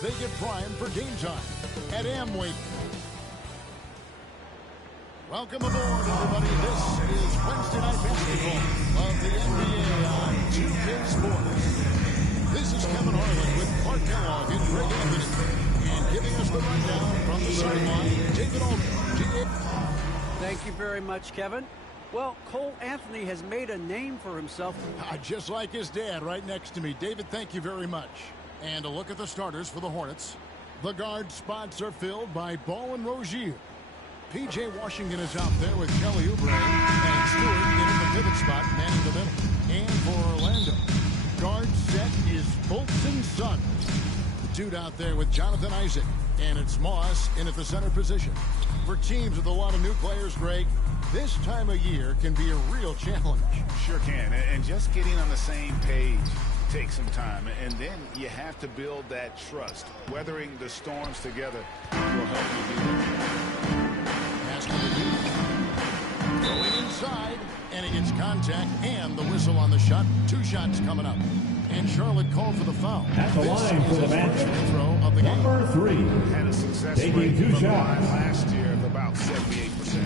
as they get primed for game time at Amway. Welcome aboard, everybody. This is Wednesday Night Basketball of the NBA on 2K Sports. This is Kevin Harlan with Clark Kellogg and Greg Anthony. And giving us the rundown from the sideline, David Aldridge. Thank you very much, Kevin. Well, Cole Anthony has made a name for himself. Just like his dad right next to me. David, thank you very much. And a look at the starters for the Hornets. The guard spots are filled by Ball and Rozier. P.J. Washington is out there with Kelly Oubre and Stewart in the pivot spot, manning the middle. And for Orlando, guard set is Fultz and Suggs. The dude out there with Jonathan Isaac. And it's Moss in at the center position. For teams with a lot of new players, Greg, this time of year can be a real challenge. Sure can. And just getting on the same page takes some time. And then you have to build that trust. Weathering the storms together will help you do that. Going inside, and he gets contact and the whistle on the shot. 2 shots coming up. And Charlotte called for the foul. At the line for the match, throw of the game. number 3, Had a success taking rate 2 from the shots. line last year of about 78%.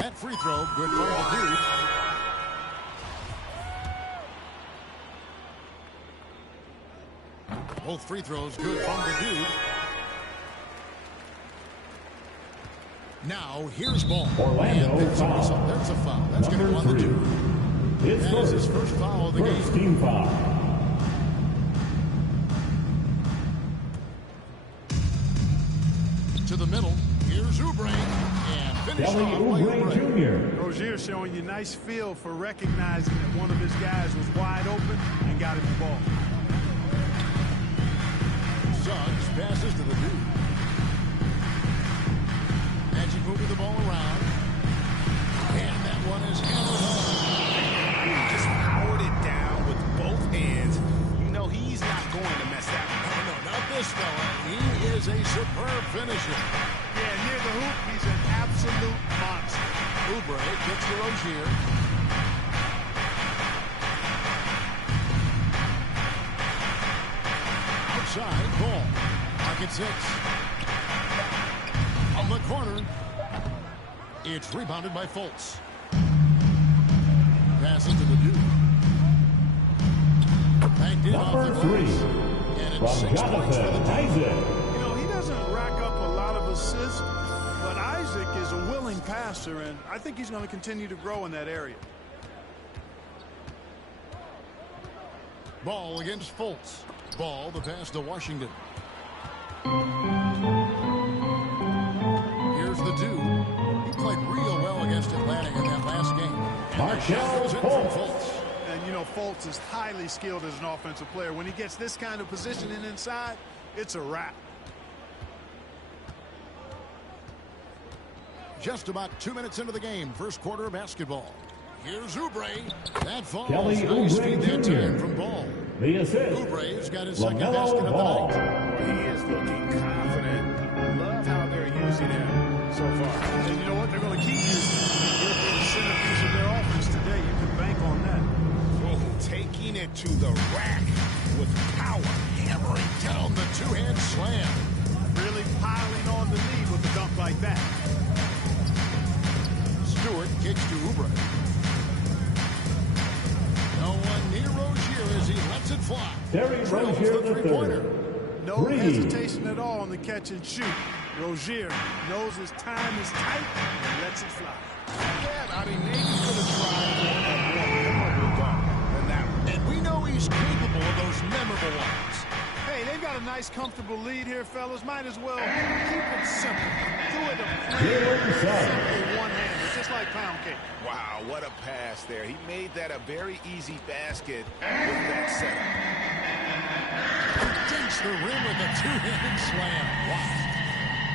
That free throw, good for the dude. Both free throws good from the dude. Now, here's Ball. Orlando There's foul. there's a foul. That's going to go on the dude. It's That is his first foul of the first game. team foul. To the middle. Here's Oubre. And finished Kelly off by Oubre Oubre. Jr. Rozier showing you nice feel for recognizing that one of his guys was wide open and got him the ball. Suggs passes to the dude. Magic moving the ball around. And that one is hammered home. Just powered it down with both hands. You know he's not going to mess that one up. No, not this fella. He is a superb finisher. Yeah, near the hoop, he's an absolute monster. Oubre gets to Rozier. Outside, Ball. Pocket 6. On the corner. It's rebounded by Fultz. Passes to the dude. Banked in off the Number 3, glass. And from it's 6 points for the Jonathan dude. Isaac. You know, he doesn't rack up a lot of assists, but Isaac is a willing passer, and I think he's going to continue to grow in that area. Ball against Fultz. Ball, the pass to Washington. Here's the dude. He played real well against Atlanta in that last game. And that shot goes in from Fultz. And, you know, Fultz is highly skilled as an offensive player. When he gets this kind of positioning inside, it's a wrap. Just about 2 minutes into the game, first quarter of basketball. Here's Oubre. That falls. Kelly Nice Oubre feed that Jr. time from Ball. The assist. Oubre's got his second LaMelo basket of the Ball. night. He is looking confident. Love how they're using him so far. And you know what? They're going to keep using him. He'll be the centerpiece of their offense today. You can bank on that. Oh, taking it to the rack with power. Hammering down the two-hand slam. Really piling on the lead with a dunk like that. Stewart kicks to Oubre. No one near Rozier as he lets it fly. Terry Drills Rozier the three-pointer. III. No hesitation at all on the catch and shoot. Rozier knows his time is tight and lets it fly. Yeah, I mean, maybe he could have tried a more memorable dunk than that one. And we know he's capable of those memorable ones. Hey, they've got a nice, comfortable lead here, fellas. Might as well keep it simple. Do it a plain, simple one-hander, just like pound cake. Wow, what a pass there. He made that a very easy basket with that setup. He dinks the rim with a two-handed slam. Wow.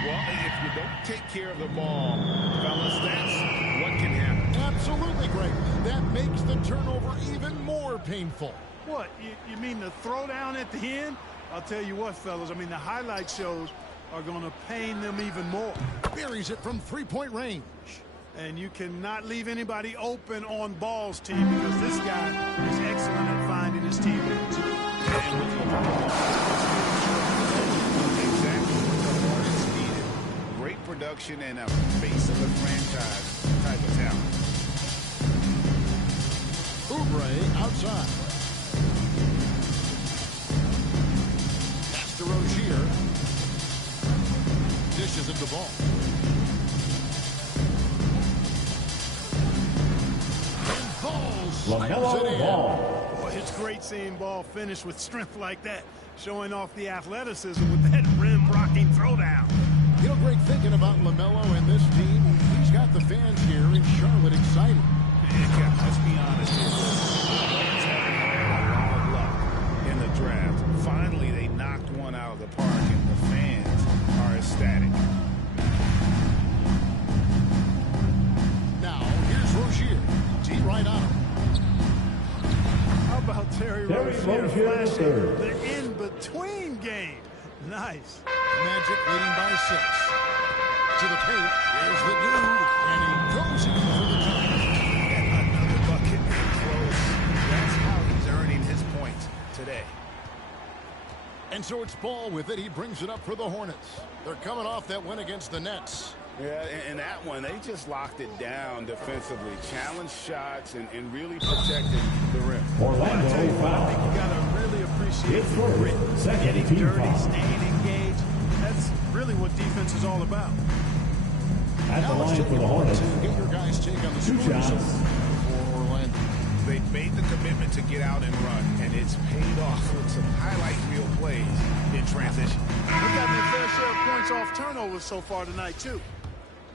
Well, if you don't take care of the ball, fellas, that's what can happen. Absolutely great. That makes the turnover even more painful. What, you mean the throwdown at the end? I'll tell you what, fellas, I mean, the highlight shows are going to pain them even more. Buries it from three-point range. And you cannot leave anybody open on Ball's team because this guy is excellent at finding his teammates. Exactly what the Hornets needed. Great production and a face of the franchise type of talent. Oubre outside. Pass to Rozier. Dishes it the ball. And Ball slams it LaMelo in. Ball. Boy, it's great seeing Ball finish with strength like that, showing off the athleticism with that rim-rocking throwdown. You know, Greg, thinking about LaMelo and this team, he's got the fans here in Charlotte excited. Yeah, let's be honest here. He's having a lot of luck in the draft. Finally, they knocked one out of the park, and the fans are ecstatic. Now, here's Rozier. D right on him. How about Terry Rozier Rozier flashing III. the in-between game? Nice. Magic leading by 6. To the paint. Here's the dude. And he goes in for the jump. Another bucket close. That's how he's earning his points today. And so it's Ball with it. He brings it up for the Hornets. They're coming off that win against the Nets. Yeah, and that one, they just locked it down defensively. Challenged shots and really protected the rim. Orlando I tell you what, I think foul. you got to really appreciate It's the first, grit, second getting team dirty, foul. staying engaged. That's really what defense is all about. At the Now let's line take for a the moment Hornets. to get your guys' take on the Two scoring shots. for Orlando. They made the commitment to get out and run, and it's paid off with some highlight reel plays in transition. We've gotten a fair share of points off turnovers so far tonight, too.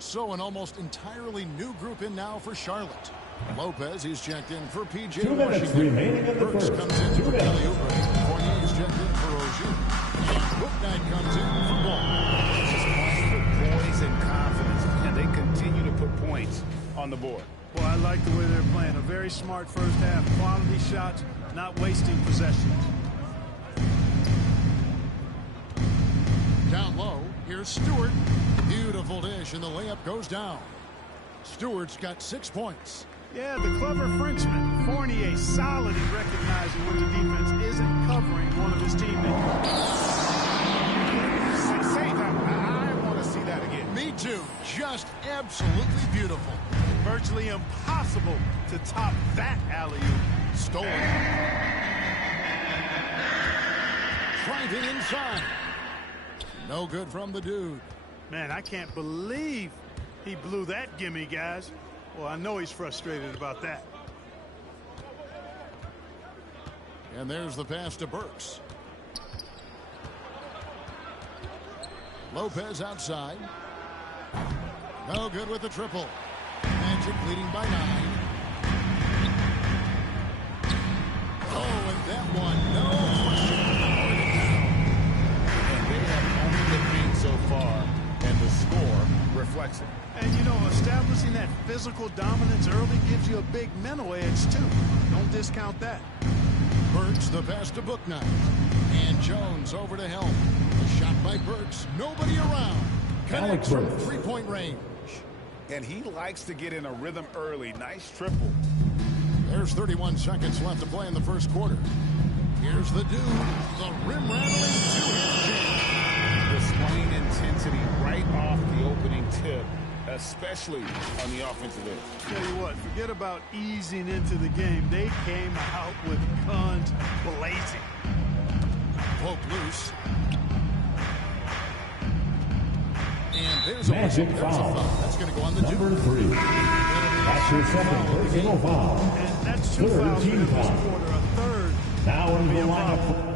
So an almost entirely new group in now for Charlotte. Lopez is checked in for P.J. 2 minutes Washington. remaining in the Burks first. comes in 2 for minutes. Kelly Oubre. Fournier is checked in for Rozier. And Bouknight comes in for Ball. Just playing with poise and confidence, and they continue to put points on the board. Well, I like the way they're playing. A very smart first half. Quality shots, not wasting possessions. Down low, here's Stewart. Beautiful dish, and the layup goes down. Stewart's got 6 points. Yeah, the clever Frenchman. Fournier solid in recognizing when the defense isn't covering one of his teammates. Say that. I want to see that again. Me too. Just absolutely beautiful. Virtually impossible to top that alley-oop. Stolen. Driving inside. No good from the dude. Man, I can't believe he blew that gimme, guys. Well, I know he's frustrated about that. And there's the pass to Burks. Lopez outside. No good with the triple. Magic leading by 9. Oh, and that one, no question. And they have owned the paint so far, and the score reflects it. And, you know, establishing that physical dominance early gives you a big mental edge, too. Don't discount that. Burks, the pass to Bouknight. And Jones over to help. The shot by Burks. Nobody around. Connects from Burks. three-point range. And he likes to get in a rhythm early. Nice triple. There's 31 seconds left to play in the first quarter. Here's the dude. The rim-rattling two-handed jam. Displaying intensity right off the opening tip, especially on the offensive end. Tell you what, forget about easing into the game. They came out with guns blazing. poke loose. And there's a Magic foul. That's going to go on the Number 3. That's your second personal foul. And that's 2 Third fouls team in this foul. quarter. A third. Now in the Be a lineup.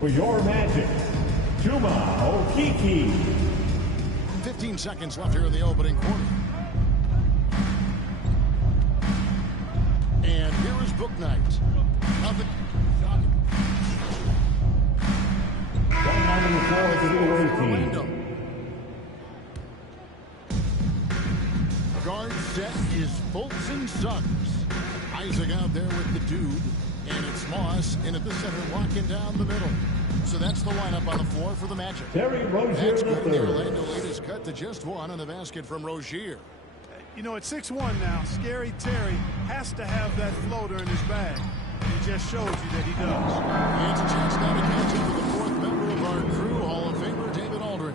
For your Magic, Chuma Okeke. 15 seconds left here in the opening quarter. And here is Bouknight. Nothing. Going on the floor for the away team. Orlando. Guard set is Fultz and Suggs. Isaac out there with the dude. And it's Moss in at the center, locking down the middle. So that's the lineup on the floor for the Magic. Terry Rozier That's good. The III. Orlando lead is cut to just 1 on the basket from Rozier. You know, at 6'1" now, Scary Terry has to have that floater in his bag. He just shows you that he does. It's a chance now to catch up with the 4th member of our crew, Hall of Famer David Aldridge.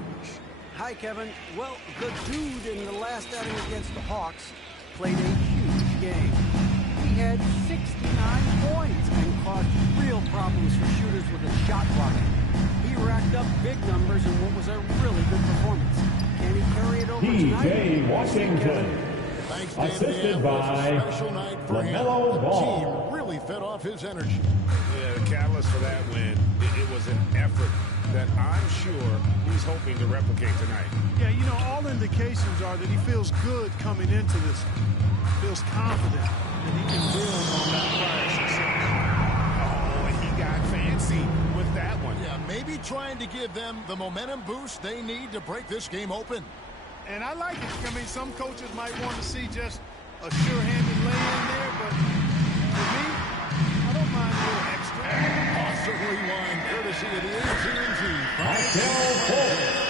Hi, Kevin. Well, the dude in the last outing against the Hawks played a huge game. He had 69 points and caused real problems for shooters with a shot blocking. He racked up big numbers in what was a really good performance. Can he carry it over tonight? P.J. Washington. Thanks, Assisted David. It was by a special night for him. LaMelo The Ball. team really fed off his energy. Yeah, the catalyst for that win, it was an effort that I'm sure he's hoping to replicate tonight. Yeah, you know, all indications are that he feels good coming into this. Feels confident that he can build on that prior success. Oh, and he got fancy with that one. Yeah, maybe trying to give them the momentum boost they need to break this game open. And I like it. I mean, some coaches might want to see just a sure-handed lay-in there, but for me, I don't mind a little extra. Possibly one courtesy of the AT&T. Markel Fultz.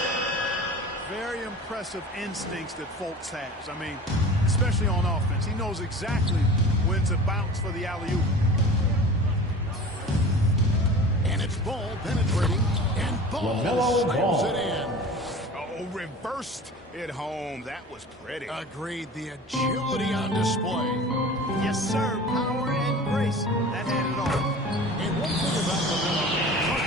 Very impressive instincts that Fultz has. I mean, especially on offense. He knows exactly when to bounce for the alley-oop. And it's Ball penetrating, and Ball LaMelo slams Ball. it in. Oh, reversed it home. That was pretty. Agreed, the agility on display. Yes, sir. Power and grace. That had it all. And one thing about LaMelo,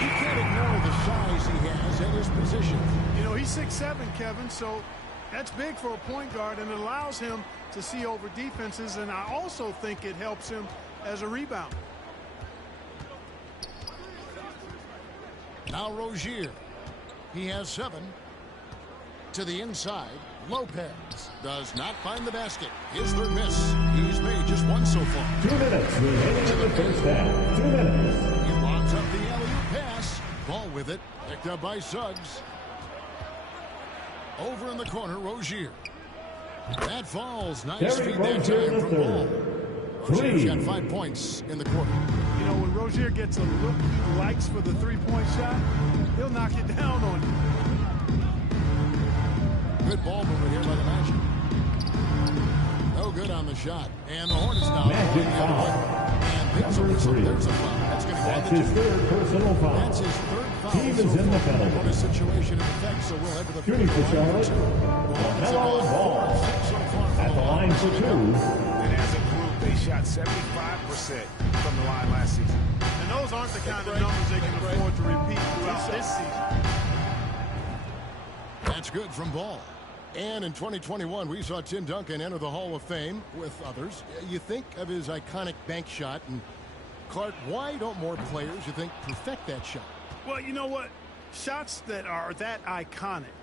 you can't ignore the size he has at his position. You know, he's 6'7", Kevin, so that's big for a point guard, and it allows him to see over defenses, and I also think it helps him as a rebounder. Now Rozier. He has 7. To the inside, Lopez does not find the basket. His third miss. He's made just 1 so far. 2 minutes remaining in the first half. 2 minutes. He lobs up the alley-oop pass. Ball with it. Picked up by Suggs. Over in the corner, Rozier. That falls. Nice Terry feed that Rozier time from Ball. III. Rozier's got 5 points in the quarter. You know, when Rozier gets a look he likes for the three-point shot, he'll knock it down on you. Good ball movement here by the Magic. No good on the shot. And the Hornets now Magic going the other foul. way. And there's a Number whistle. 3. There's a foul. That's going to go on That's the his 2. third personal foul. That's his 3rd foul. Team is so in the far. penalty. What a situation in effect, so we'll head to the Shooting for free throw line Charlotte, for 2. LaMelo Ball. 6 so far for At the line for 2. And as a group, they shot 75% from the line last season. And those aren't the kind of numbers they can afford to repeat throughout this season. That's good from Ball. And in 2021, we saw Tim Duncan enter the Hall of Fame with others. You think of his iconic bank shot, and Clark, why don't more players, you think, perfect that shot? Well, you know what? Shots that are that iconic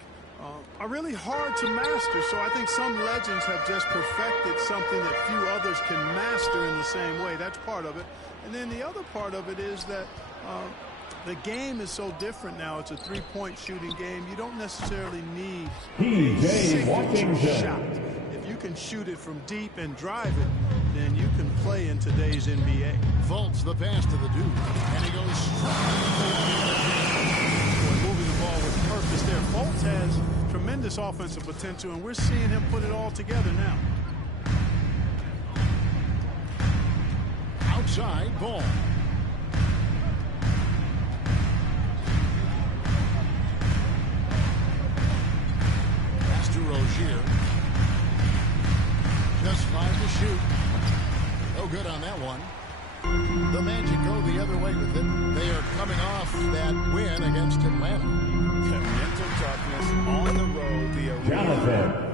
are really hard to master. So I think some legends have just perfected something that few others can master in the same way. That's part of it. And then the other part of it is that The game is so different now. It's a three-point shooting game. You don't necessarily need a P.J. signature Washington. shot. If you can shoot it from deep and drive it, then you can play in today's NBA. Fultz the pass to the dude, and he goes Boy, moving the ball with purpose there. Fultz has tremendous offensive potential, and we're seeing him put it all together now. outside ball. Pass to Rozier. Just 5 to shoot. No good on that one. The Magic go the other way with it. They are coming off that win against Atlanta. The mental toughness on the road. The arena. Jonathan.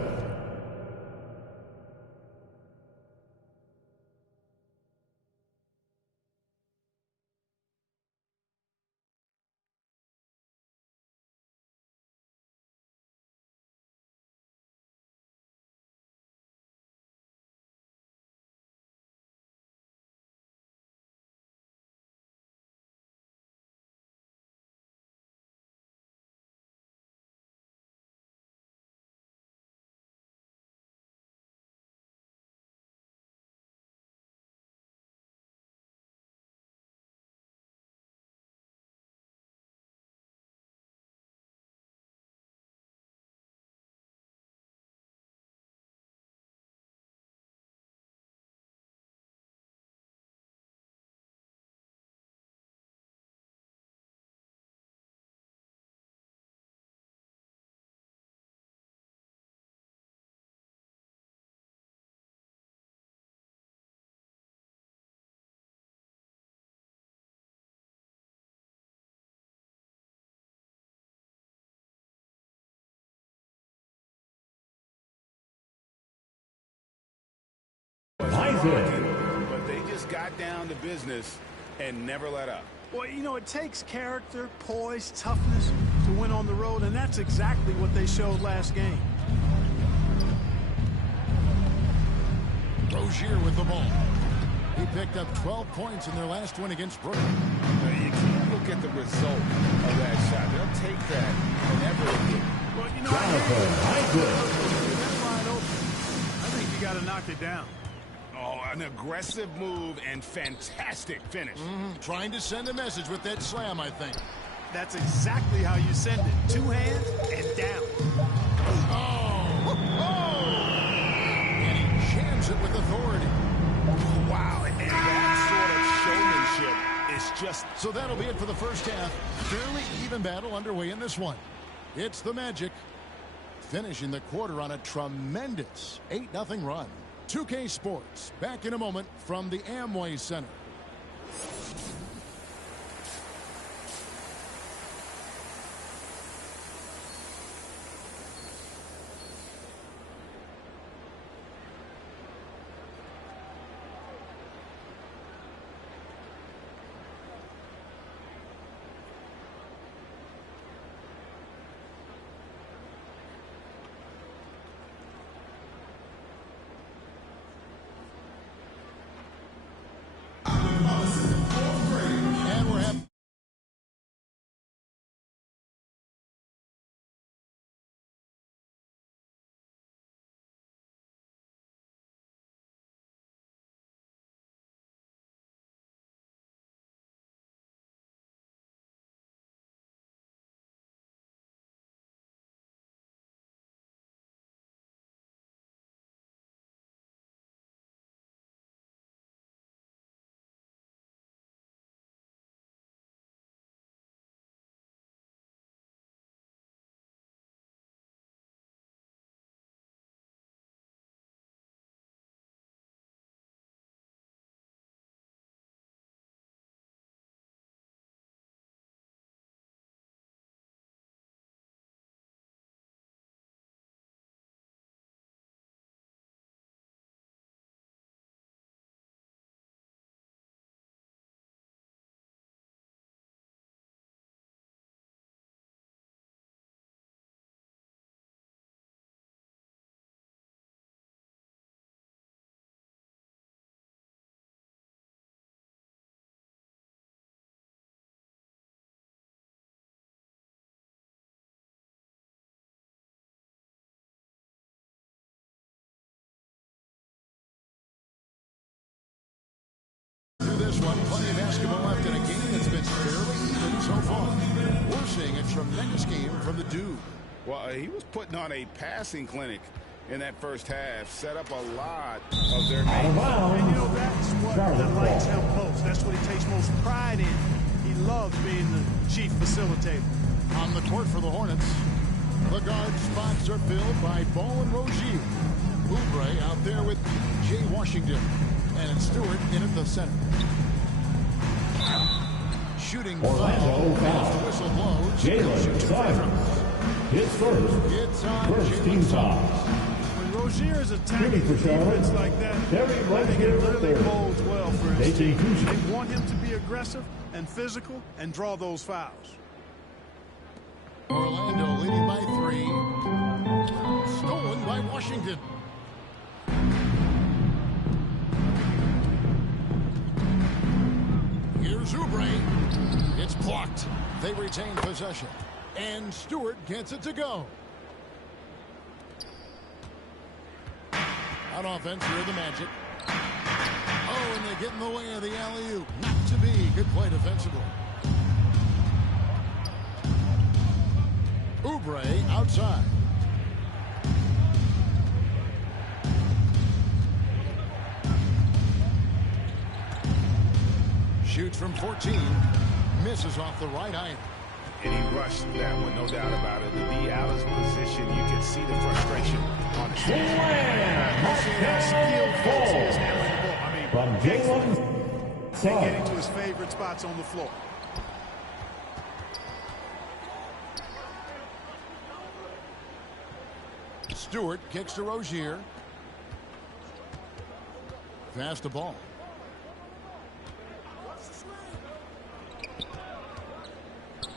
But they just got down to business and never let up. Well, you know, it takes character, poise, toughness to win on the road, and that's exactly what they showed last game. Rozier with the ball. He picked up 12 points in their last win against Brooklyn. Now, you can't look at the result of that shot. They'll take that whenever it hits. Well, you know, that's wide open. I think you got to knock it down. Oh, an aggressive move and fantastic finish. Trying to send a message with that slam, I think. That's exactly how you send it. 2 hands and down. Oh! And he jams it with authority. Wow, and that sort of showmanship is just... So that'll be it for the first half. Fairly even battle underway in this one. It's the Magic finishing the quarter on a tremendous 8-0 run. 2K Sports, back in a moment from the Amway Center. tremendous game from the dude. Well, he was putting on a passing clinic in that first half. Set up a lot of their Out of bounds. And, you know, that's what Charlotte delights ball. him most. That's what he takes most pride in. He loves being the chief facilitator. On the court for the Hornets, the guard spots are filled by Ballin Rozier. Oubre out there with P.J. Washington. And Stewart in at the center. Shooting Orlando foul. The whistle blows. Jalen Simons. His first. It's on First team Jalen foul. When Rozier is attacking Shooting the for Charlotte. defense like that, Terry I think it Rozier really III. bodes well for his Nathan team. Kuzic. They want him to be aggressive and physical and draw those fouls. Orlando leading by 3. Stolen by Washington. Here's Oubre. It's blocked. They retain possession. And Stewart gets it to go. On offense, here are the Magic. Oh, and they get in the way of the alley-oop. Not to be. Good play defensively. Oubre outside. Shoots from 14. Misses off the right iron. And he rushed that one, no doubt about it. To be out of his position, you can see the frustration on his face. From Jalen And getting Simons. to his favorite spots on the floor. Stewart kicks to Rozier. Pass the ball.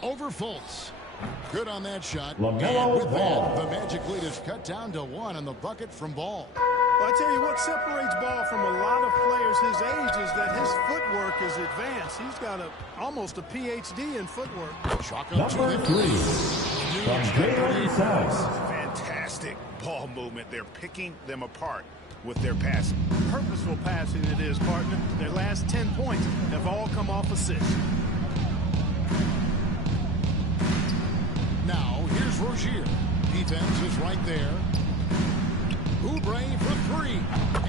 Over Fultz. Good on that shot. LaMelo And with Ball. that, the Magic lead is cut down to 1 on the bucket from Ball. Well, I tell you what separates Ball from a lot of players his age is that his footwork is advanced. He's got almost a PhD in footwork. Chalk up to Number the 3. Huge From victory. Jalen Simons. Fantastic ball movement. They're picking them apart with their passing. Purposeful passing it is, partner. Their last 10 points have all come off assists. Now, here's Rozier. Defense is right there. Oubre for 3.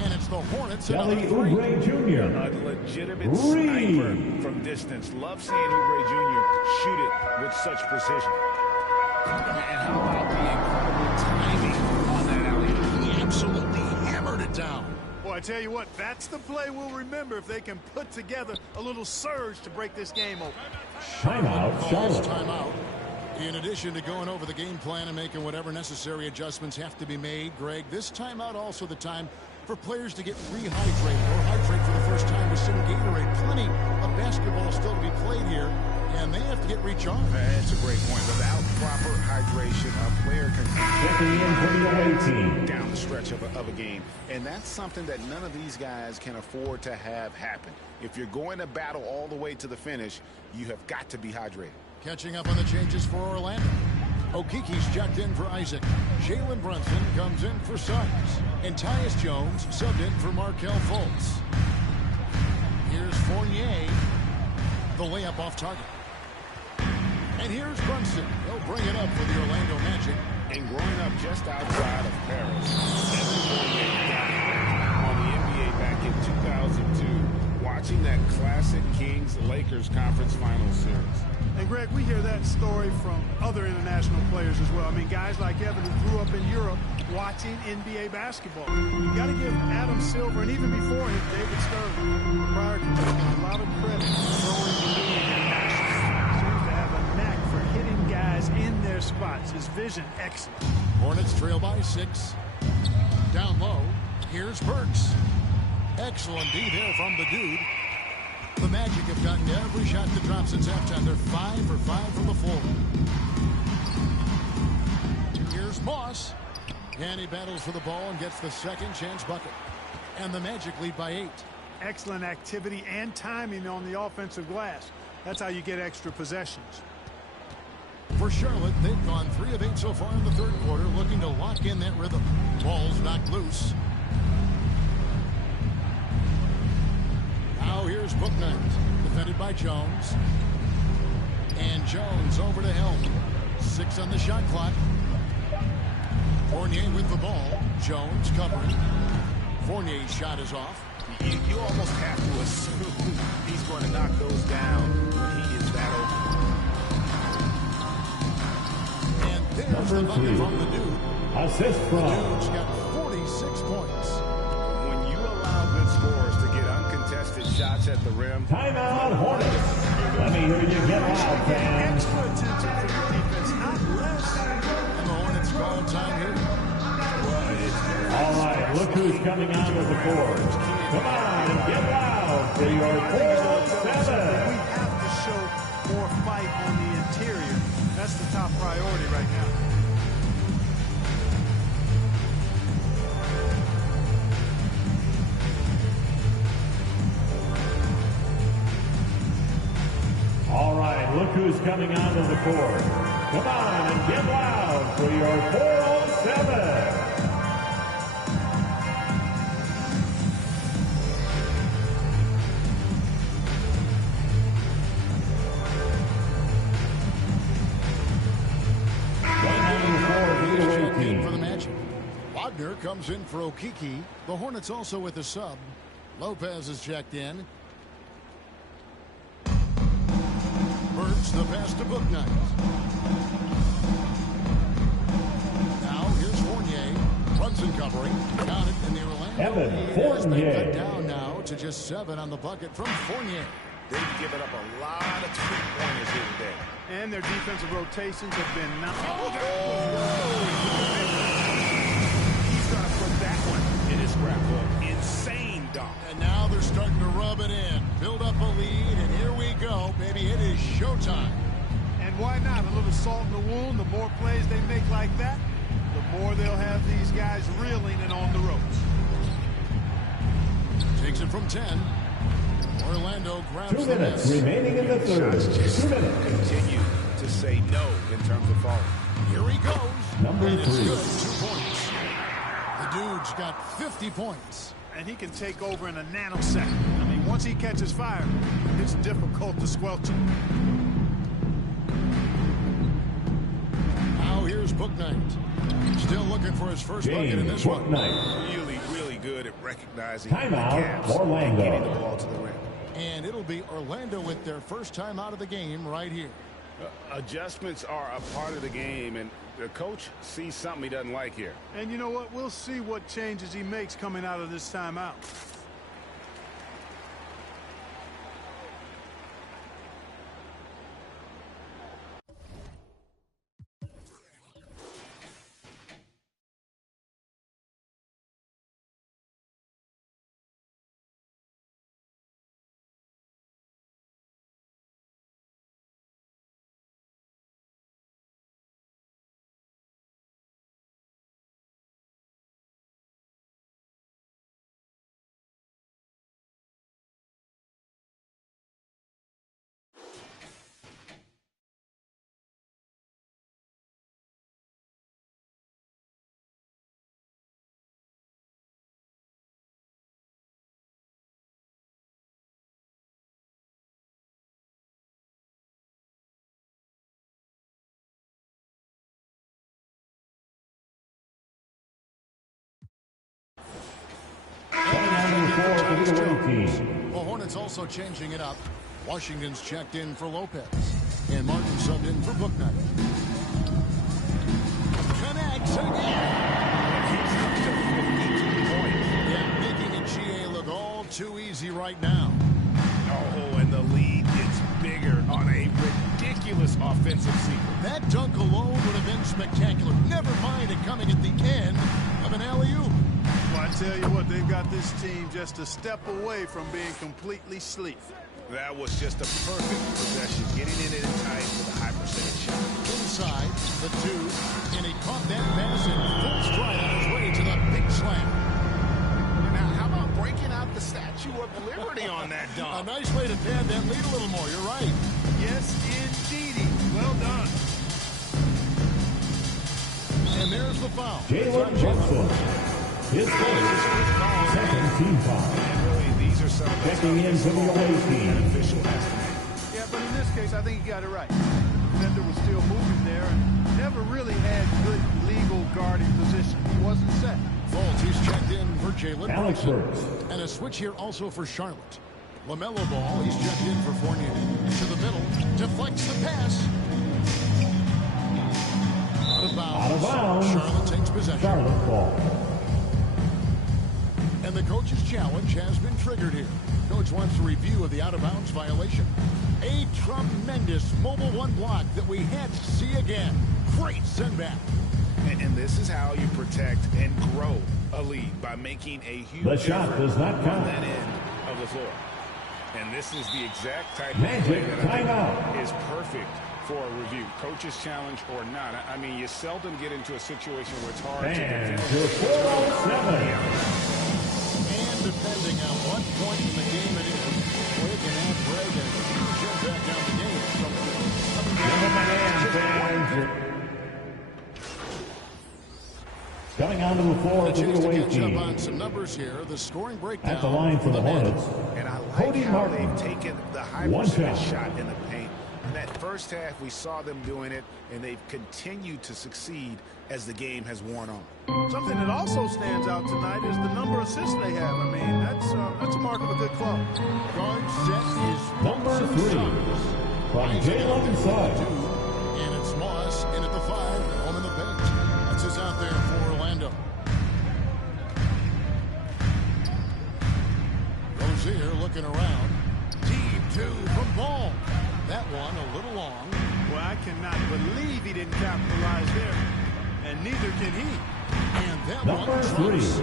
And it's the Hornets. Kelly another 3. Oubre Jr. A legitimate Reed. sniper from distance. Love seeing Oubre Jr. shoot it with such precision. And how about the incredible timing on that alley? He absolutely hammered it down. Boy, I tell you what, that's the play we'll remember if they can put together a little surge to break this game open. Timeout, Calls Charlotte. timeout. In addition to going over the game plan and making whatever necessary adjustments have to be made, Greg, this timeout also the time for players to get rehydrated or hydrate for the first time with some Gatorade. Plenty of basketball still to be played here, and they have to get recharged. That's a great point. Without proper hydration, a player can Checking in for the away team. down the stretch of a game. And that's something that none of these guys can afford to have happen. If you're going to battle all the way to the finish, you have got to be hydrated. Catching up on the changes for Orlando. Okiki's checked in for Isaac. Jalen Brunson comes in for Suggs. And Tyus Jones subbed in for Markelle Fultz. Here's Fournier. The layup off target. And here's Brunson. He'll bring it up for the Orlando Magic. And growing up just outside of Paris, Evan Fournier got it on the NBA back in 2002, watching that classic Kings-Lakers Conference Finals series. And, Greg, we hear that story from other international players as well. I mean, guys like Evan who grew up in Europe watching NBA basketball. You got to give Adam Silver, and even before him, David Stern, prior to taking a lot of credit for throwing the league internationally. Seems to have a knack for hitting guys in their spots. His vision, excellent. Hornets trail by 6. Down low. Here's Burks. Excellent D there from the dude. The Magic have gotten every shot to drop since halftime. They're 5 for 5 from the floor. Here's Moss. And he battles for the ball and gets the second chance bucket. And the Magic lead by 8. Excellent activity and timing on the offensive glass. That's how you get extra possessions. For Charlotte, they've gone 3 of 8 so far in the third quarter, looking to lock in that rhythm. Ball's knocked loose. Now here's Bouknight, defended by Jones. And Jones over to Helm. 6 on the shot clock. Fournier with the ball. Jones covering. Fournier's shot is off. You almost have to assume he's going to knock those down when he is that open. And there's the bucket from the dude. Assist The from dude's got 46 points. When you allow good scorers to get uncontested shots at the rim, timeout Hornets. Let me hear you get loud, fans. Extra attention from the defense, not less. And the Hornets call time here. All right, look who's coming onto the court. Come on and get loud for your 407. We have to show more fight on the interior. That's the top priority right now. All right, look who's coming onto the court. Come on and get loud for your 407. For the Magic. Wagner comes in for Okiki. The Hornets also with a sub. Lopez is checked in. Burks the pass to Bouknight. Now here's Fournier. Brunson covering. Got it in the Orlando. Evan lead as Fournier. they cut down now to just 7 on the bucket from Fournier. they've given up a lot of three-pointers here today. And their defensive rotations have been He's going to put that one in his scrapbook. Insane dunk. And now they're starting to rub it in. Build up a lead, and here we go, baby. It is showtime. And why not? A little salt in the wound. The more plays they make like that, the more they'll have these guys reeling and on the ropes. Takes it from 10. Orlando grabs 2 the minutes miss. remaining in the third. 2 minutes. Continue to say no in terms of falling. Here he goes. Number And it's 3. good. 2 points. The dude's got 50 points. And he can take over in a nanosecond. I mean, once he catches fire, it's difficult to squelch him. Now here's Bouknight. Still looking for his first bucket in James this one. Bouknight. Really, really good at recognizing Timeout, the gaps Orlando. and getting the ball to the rim. And it'll be Orlando with their first time out of the game right here. Adjustments are a part of the game, and the coach sees something he doesn't like here. And you know what? We'll see what changes he makes coming out of this timeout. For the away team. The Hornets also changing it up. Washington's checked in for Lopez. And Martin subbed in for Bouknight. Connects again. He's up to 52 points. Yeah, making a GA look all too easy right now. Oh, and the lead gets bigger on a ridiculous offensive sequence. That dunk alone would have been spectacular. Never mind it coming at the end of an alley-oop. Well, I tell you what, they've got this team just a step away from being completely sleep. That was just a perfect possession, getting it in tight with a high percentage shot. Inside, the 2, and he caught that pass in full stride on his way to the big slam. Now, how about breaking out the Statue of Liberty on that A dunk? nice way to pad that lead a little more. You're right. Yes, indeedy. Well done. And there's the foul. Jalen Brunson. His first. Second team foul. And really, these are some of the Checking in for the away team. official estimate. Yeah, but in this case, I think he got it right. The defender was still moving there, and wasn't set. Fultz, he's checked in for Jalen Alex Brunson. Burks. And a switch here also for Charlotte. LaMelo Ball, he's checked in for Fournier. To the middle, deflects the pass. Out of bounds. Out of bounds. Charlotte takes possession. Charlotte ball. And the coach's challenge has been triggered here. Coach wants a review of the out-of-bounds violation. A tremendous mobile one block that we had to see again. Great send back. And this is how you protect and grow a lead, by making a huge The shot effort does not on count. that end of the floor. And this is the exact type Magic of play that I timeout. think is perfect for a review. Coach's challenge or not. I mean, you seldom get into a situation where it's hard to And defend. to 407. And depending on what point in the game it is, we can have Greg and jump back down the game. Coming onto the floor A for the chance to away catch up team. on some numbers here. The scoring breakdown At the line for the Hornets, And I like Cody how Martin. they've taken the high One percentage shot. shot in the paint. In that first half, we saw them doing it, and they've continued to succeed as the game has worn on. Something that also stands out tonight is the number of assists they have. I mean, that's a mark of a good club. Guard set is Number 3 from Jalen Suggs. And it's Moss in at the 5, home in the paint. That's us out there for Orlando. Rozier looking around. Deep 2 from Ball. That one a little long. Well, I cannot believe he didn't capitalize there. And neither can he. And that Number one 3 drops.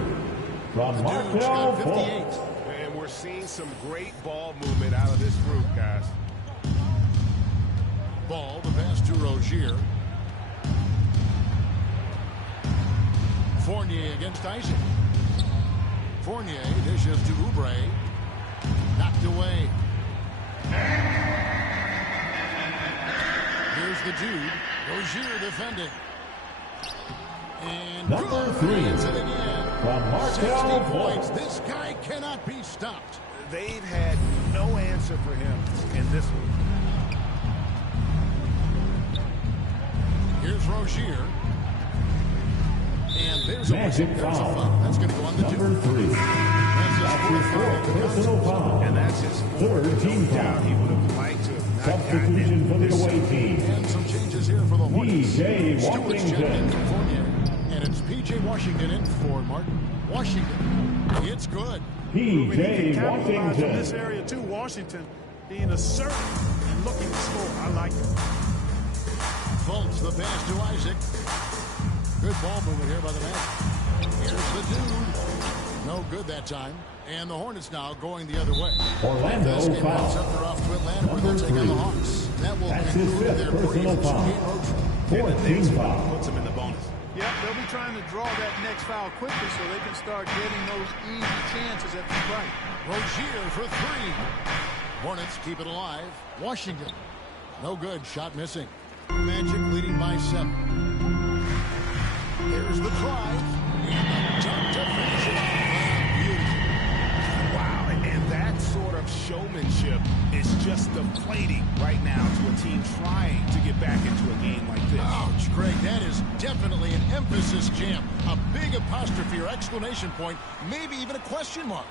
from The Duke's Markel got 58. Fultz. And we're seeing some great ball movement out of this group, guys. Ball, the pass to Rozier. Fournier against Isaac. Fournier dishes to Oubre. Knocked away. Here's the dude. Rozier defending. And Number 3 it's it again. from 60 Markel points. Fultz. This guy cannot be stopped. They've had no answer for him in this one. Here's Rozier. And there's a Magic whistle. There's a foul. foul. That's going to go on the Number Duke. 3. That's his That's his fourth fourth foul. personal foul. And that's his Third team down. He foul. would have liked to have not gotten Substitution for the this. away team. And some changes here for the Hornets. P.J. Stewart's checked in Washington. for Fournier. And it's P.J. Washington in for Martin. Washington. It's good. He P.J. can capitalize from this Washington. area too. Washington being assertive and looking to score. I like it. Fultz, the pass to Isaac. Good ball movement here by the Magic. Here's the dude. No good that time. And the Hornets now going the other way. Orlando This game foul. moves up. They're off to Atlanta where they'll Number take on the 3. Hawks. That will That's his conclude fifth their personal previous foul. game road trip. Fourth team foul. Puts him in the bonus. Yep, they'll be trying to draw that next foul quickly so they can start getting those easy chances at the strike. Rozier for 3. Hornets keep it alive. Washington. No good. Shot missing. Magic leading by 7. Here's the drive. And the dunk to finish it off. Beautiful. Wow, and that sort of showmanship is just deflating right now to a team trying to get back into a game like this. Ouch, Greg. That is definitely an emphasis jam. A big apostrophe or exclamation point. Maybe even a question mark.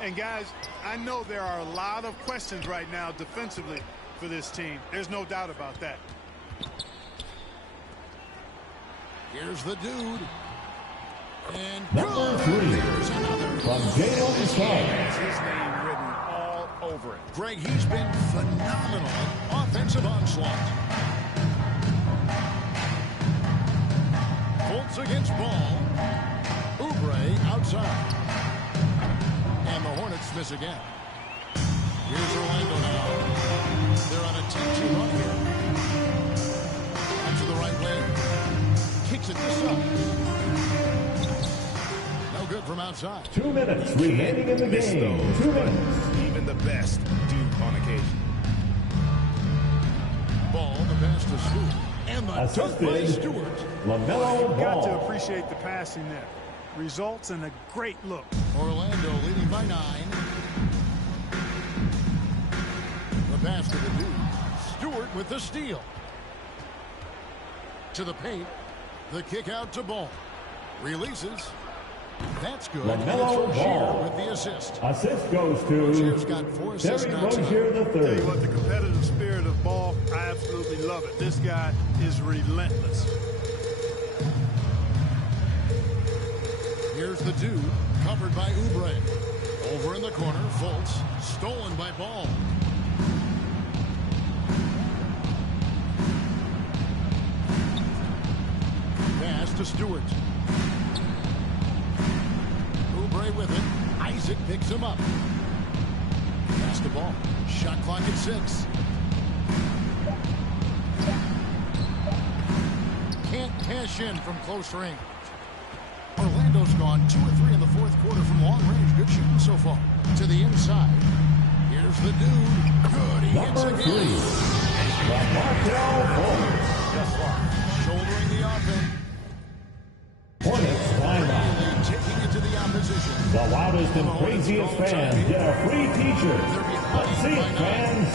And guys, I know there are a lot of questions right now defensively for this team. There's no doubt about that. Here's the dude. And Number good. 3 There's another. from Jalen Suggs. Has his name written all over it. Greg, he's been phenomenal at offensive onslaught. Fultz against Ball. Oubre outside. And the Hornets miss again. Here's Orlando now. They're on a 10-2 run here. Out to the right wing. Kicks it to Suggs. No good from outside. 2 minutes remaining in the Miss game. those, 2 but minutes. even the best do on occasion. Ball, the pass to Stewart. And the dunk by Assisted Stewart. LaMelo Got to Ball. appreciate the passing there. Results in a great look. Orlando leading by 9. The pass to the dude. Stewart with the steal. To the paint. The kick out to Ball. Releases. That's good. LaMelo Rozier Ball. with the assist. Assist goes Rozier's to got 4 assists Terry now tonight. Rozier Tell you what, III. the competitive spirit of Ball, I absolutely love it. This guy is relentless. Here's the dude, covered by Oubre. Over in the corner, Fultz, stolen by Ball. Pass to Stewart. Oubre with it. Isaac picks him up. Pass the ball. Shot clock at 6. Can't cash in from close range. Orlando's gone 2 of 3 in the fourth quarter from long range. Good shooting so far. To the inside. Here's the dude. Good. He hits Number 3, again. Markelle Fultz. Shouldering the offense. Hornets timeout. Taking it to the opposition. The loudest and craziest fans get a free t-shirt. Let's see it, fans.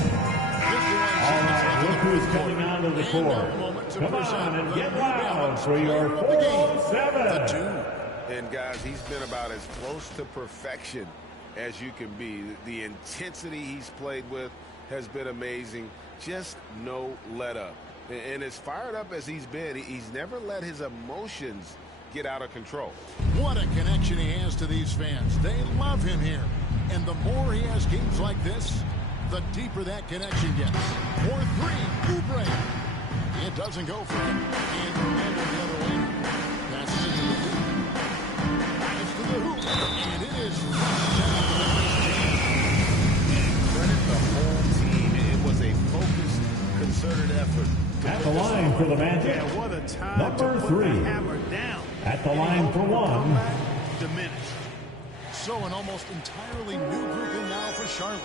All right, look who's coming out of the court. Come on and get loud for your 407. And guys, he's been about as close to perfection as you can be. The intensity he's played with has been amazing. Just no let up. And as fired up as he's been, he's never let his emotions get out of control. What a connection he has to these fans. They love him here. And the more he has games like this, the deeper that connection gets. 4-3, Oubre. It doesn't go for him. And Orlando the other way. Passes it to the hoop. Drives to the hoop. And it is Credit the whole team. It was a focused, concerted effort. At the line for the Magic, Yeah, what a time Number to put 3. that hammer down. At the Any line hope for of a 1. comeback diminished. so an almost entirely new group in now for Charlotte.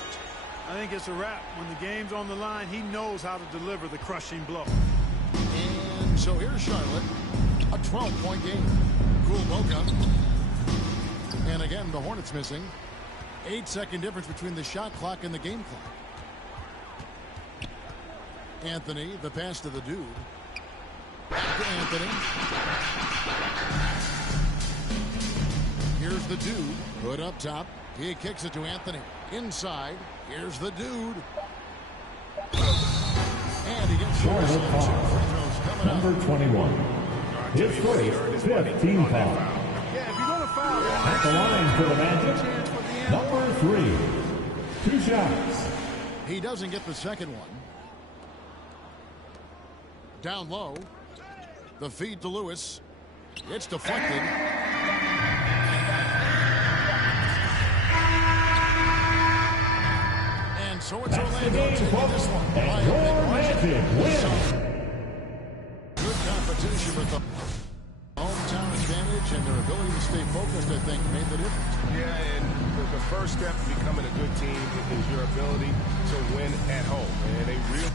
I think it's a wrap. When the game's on the line, he knows how to deliver the crushing blow. And so here's Charlotte, a 12-point game. Cool Mocha. And again, the Hornets missing. 8-second difference between the shot clock and the game clock. Anthony, the pass to the dude. Back to Anthony. Here's the dude. Put up top. He kicks it to Anthony. Inside. Here's the dude. And he gets Charlotte two foul. free throws coming up. Number 21. His first, 5th team foul. Yeah, if you're going to foul, At the line for the Magic, chance for the end. number 3. 2 shots. He doesn't get the second one. Down low. The feed to Lewis. It's deflected. And so it's That's the Orlando game, taking folks. this one. And your Magic win. Good competition with the hometown advantage and their ability to stay focused, I think, made the difference. Yeah, and the first step to becoming a good team is your ability to win at home. And they really